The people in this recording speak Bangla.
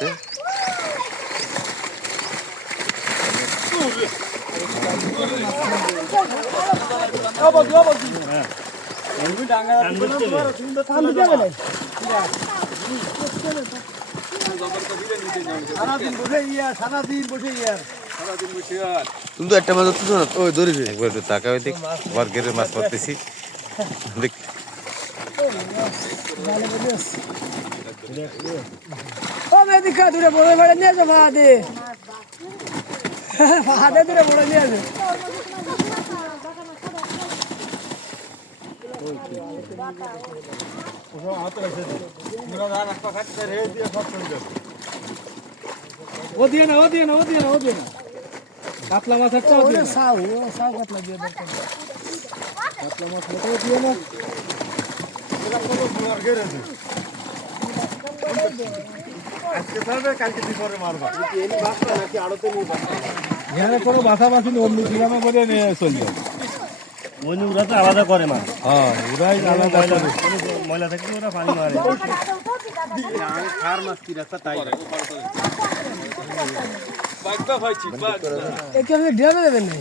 আছে। তুমি তো একটা মাছ ধরতেছো না, ওই ধরি একবার একটু টাকা ওই দিক বর্গের মাছ পড়তেছি দেখ। দূরে বড় ভাড়া নিয়ে আসো ভাড়া ভাড়া দূরে বড় নিয়ে আসো। ও দিয়ে না, ও দিয়ে না, ও দিয়ে না, ও দিয়ে না। কাতলা মাছ একটা সাউ কাতলা দিয়ে দরকার। কাতলা মাছ ও দিয়ে না। এখানে কোনো বাছাবাছি অন্য গ্রামে করে নিয়ে চলবে। ওরা তো আলাদা করে মাছ। হ্যাঁ, ওরাই আলাদা ময়লা থাকলে ওরা পানি মারে। ড্রামে দেবেন না।